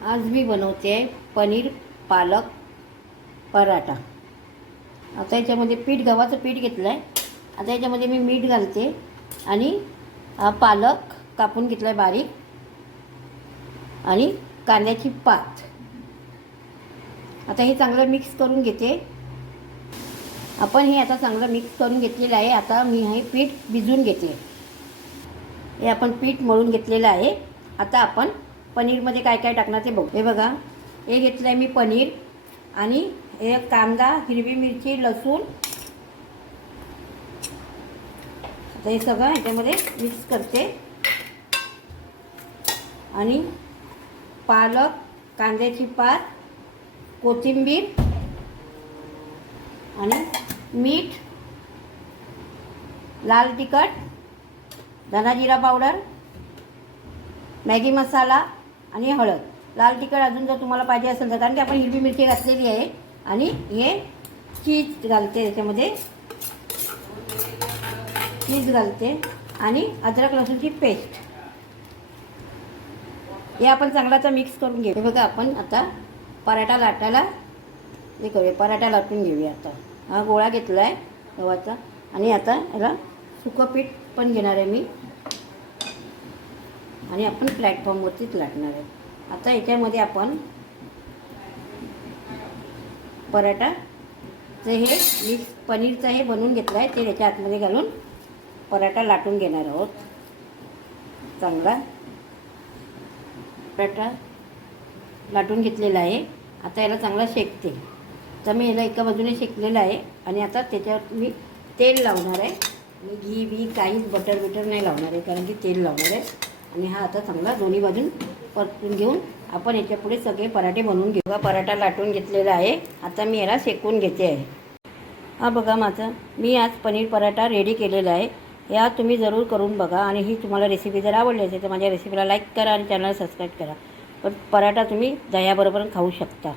आज मी बनवते आहे पनीर पालक पराठा। आता याच्यामध्ये गव्हाचं पीठ घेतलं आहे। आता याच्यामध्ये मी मीठ घालते आणि पालक कापून घेतला आहे बारीक आणि कांद्याची पात। आता हे चांगलं मिक्स करून घेते। आपण हे आता चांगलं मिक्स करून घेतलेलं आहे। आता मी हे पीठ भिजवून घेते। हे आपण पीठ मळून घेतलेलं आहे। आता आपण पनीरमध्ये काय काय टाकणार ते बघू। हे बघा, हे घेतलं आहे मी पनीर आणि हे कांदा, हिरवी मिरची, लसूण। आता हे सगळं ह्याच्यामध्ये मिक्स करते आणि पालक, कांद्याची पात, कोथिंबीर आणि मीठ, लाल तिखट, धना जिरा पावडर, मॅगी मसाला आणि हळद। लाल तिखट अजून जर तुम्हाला पाहिजे असेल तर, कारण की आपण हिरवी मिरची घातलेली आहे। आणि हे चीज घालते, त्याच्यामध्ये चीज घालते आणि अद्रक लसूणची पेस्ट। हे आपण चांगलाचा मिक्स करून घेऊ। हे बघा, आपण आता पराठा लाटायला हे करूया, पराठा लाटून घेऊया। आता हा गोळा घेतला आहे गव्हाचा आणि आता याला सुकं पीठ पण घेणार आहे मी आणि आपण प्लॅटफॉर्मवरतीच लाटणार आहे। आता याच्यामध्ये आपण पराठाचं हे मिक्स पनीरचं हे बनवून घेतलं आहे, ते याच्या आतमध्ये घालून पराठा लाटून घेणार आहोत। चांगला पराठा लाटून घेतलेला आहे। आता याला चांगला शेकते। तर मी याला एका बाजूने शेकलेलं आहे आणि आता त्याच्यावर मी तेल लावणार आहे। मी घी बी काहीच बटर नाही लावणार आहे, कारण की तेल लावणार आहे। आणि हा आता चांगला दोन्ही बाजून परतून घेऊन आपण याच्या पुढे सगळे पराठे बनवून घेऊ। पराठा लाटून घेतलेला आहे। आता मी याला शेकून घेते आहे। हा बघा, मी आज पनीर पराठा रेडी केलेला आहे। या तुम्ही जरूर करून बघा आणि ही तुम्हाला रेसिपी जर आवडली असेल तर माझ्या रेसिपीला लाईक करा आणि चॅनल सबस्क्राईब करा। पण पराठा तुम्ही दह्याबरोबर खाऊ शकता।